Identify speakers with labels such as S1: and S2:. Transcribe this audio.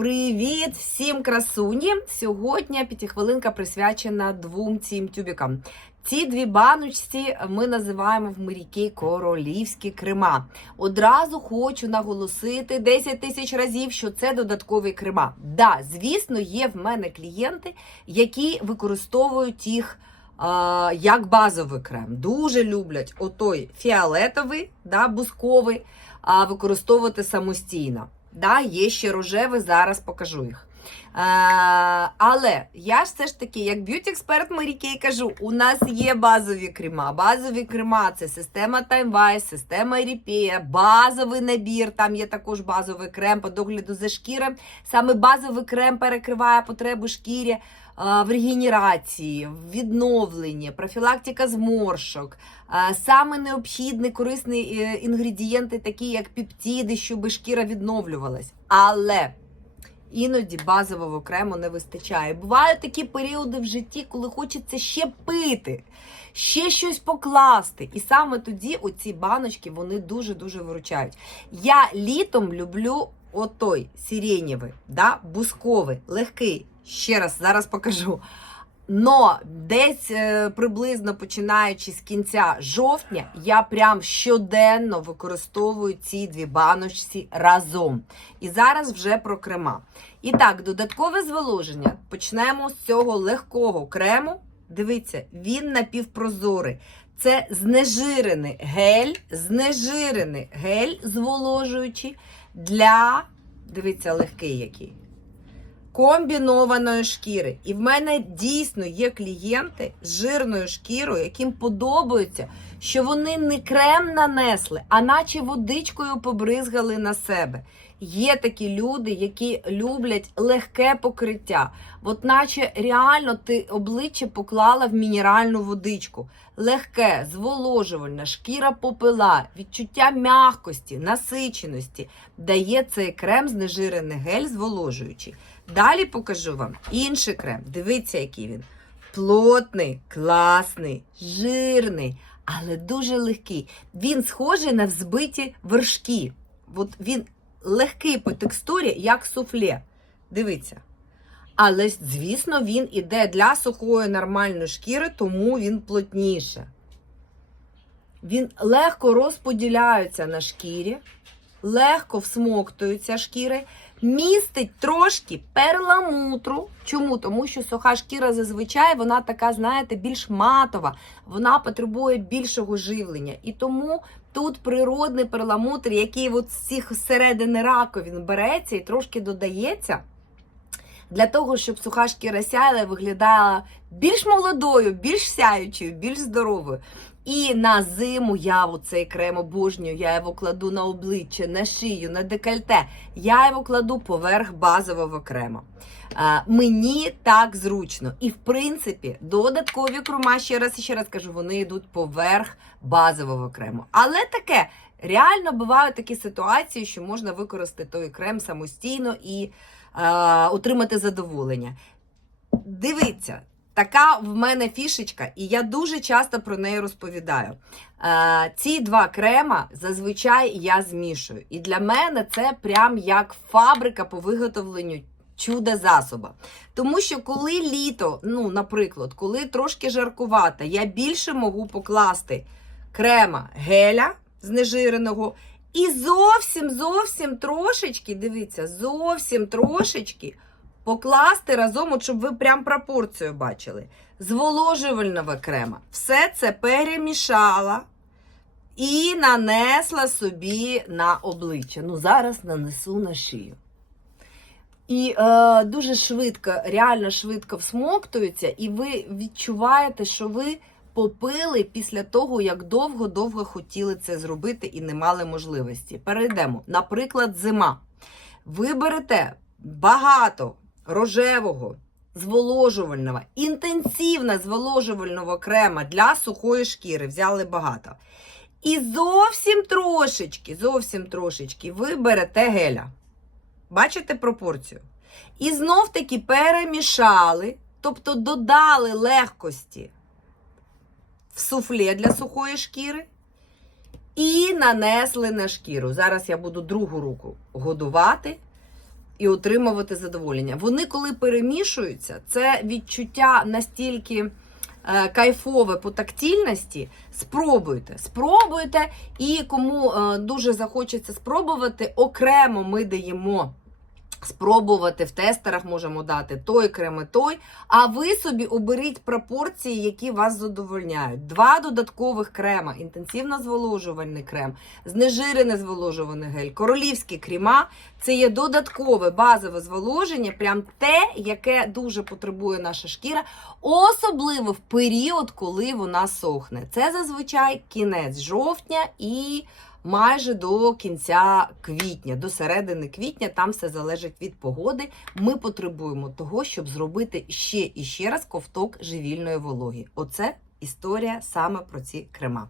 S1: Привіт всім красуні! Сьогодні п'ятихвилинка присвячена двом цим тюбікам. Ці дві баночці ми називаємо в моряки королівські крема. Одразу хочу наголосити 10 тисяч разів, що це додаткові крема. Да, звісно, є в мене клієнти, які використовують їх як базовий крем. Дуже люблять отой фіолетовий, да, бусковий, а, використовувати самостійно. Да, є ще рожеві, зараз покажу їх. Е, але я ж все ж таки, як б'юті-експерт Марікей, кажу, у нас є базові крема. Базові крема це система Таймвайс, система Еріпея, базовий набір. Там є також базовий крем по догляду за шкірою. Саме базовий крем перекриває потребу шкірі. е, В регенерації, відновленні, профілактика зморшок, е, саме необхідні корисні інгредієнти, такі як пептиди, щоб шкіра відновлювалась. Але іноді базового окремо не вистачає. Бувають такі періоди в житті, коли хочеться ще пити, ще щось покласти. І саме тоді оці баночки вони дуже-дуже виручають. Я літом люблю отой сиренєвий, да, бусковий, легкий. Ще раз зараз покажу. Но десь е, приблизно починаючи з кінця жовтня, я прям щоденно використовую ці дві баночці разом. І зараз вже про крема. І так, додаткове зволоження. Почнемо з цього легкого крему. Дивіться, він напівпрозорий. Це знежирений гель, знежирений гель зволожуючий для, дивіться, легкий який комбінованої шкіри. І в мене дійсно є клієнти з жирною шкірою, яким подобається, що вони не крем нанесли, а наче водичкою побризгали на себе. Є такі люди, які люблять легке покриття. От наче реально ти обличчя поклала в мінеральну водичку. Легке, зволожувальне, шкіра попила, відчуття м'якості, насиченості дає цей крем знежирений гель зволожуючий. Далі покажу вам інший крем. Дивіться, який він. Плотний, класний, жирний, але дуже легкий. Він схожий на взбиті вершки. От він легкий по текстурі, як суфле. Дивіться. Але, звісно, він іде для сухої нормальної шкіри, тому він плотніше. Він легко розподіляється на шкірі, легко всмоктується шкіри, містить трошки перламутру. Чому? Тому що суха шкіра зазвичай вона така, знаєте, більш матова, вона потребує більшого живлення. І тому тут природний перламутр, який от з цих середини раковин береться і трошки додається. Для того, щоб суха шкіра сяяла і виглядала більш молодою, більш сяючою, більш здоровою. І на зиму я цей крем обожнюю, я його кладу на обличчя, на шию, на декольте. Я його кладу поверх базового крему. А, мені так зручно. І в принципі, додаткові крума, ще раз і ще раз кажу, вони йдуть поверх базового крему. Але таке, реально бувають такі ситуації, що можна використати той крем самостійно і е, отримати задоволення. Дивіться, така в мене фішечка, і я дуже часто про неї розповідаю. Е, ці два крема зазвичай я змішую. І для мене це прям як фабрика по виготовленню чуда засоба. Тому що коли літо, ну, наприклад, коли трошки жаркувато, я більше можу покласти крема геля знежиреного. І зовсім, зовсім трошечки, дивіться, зовсім трошечки покласти разом, от щоб ви прям пропорцію бачили. Зволожувального крема. Все це перемішала і нанесла собі на обличчя. Ну, зараз нанесу на шию. І е, дуже швидко, реально швидко всмоктується, і ви відчуваєте, що ви попили після того, як довго-довго хотіли це зробити і не мали можливості. Перейдемо. Наприклад, зима. Ви берете багато рожевого, зволожувального, інтенсивно зволожувального крема для сухої шкіри. Взяли багато. І зовсім трошечки, зовсім трошечки ви берете геля. Бачите пропорцію? І знов таки перемішали, тобто додали легкості в суфле для сухої шкіри і нанесли на шкіру. Зараз я буду другу руку годувати. І отримувати задоволення. Вони, коли перемішуються, це відчуття настільки е, кайфове по тактильності. Спробуйте, спробуйте, і кому е, дуже захочеться спробувати, окремо ми даємо. Спробувати в тестерах можемо дати той крем і той. А ви собі оберіть пропорції, які вас задовольняють. Два додаткових крема: інтенсивно-зволожувальний крем, знежирений зволожуваний гель, королівські крема. Це є додаткове базове зволоження, прям те, яке дуже потребує наша шкіра, особливо в період, коли вона сохне. Це зазвичай кінець жовтня і майже до кінця квітня, до середини квітня. Там все залежить від погоди. Ми потребуємо того, щоб зробити ще і ще раз ковток живільної вологи. Оце історія саме про ці крема.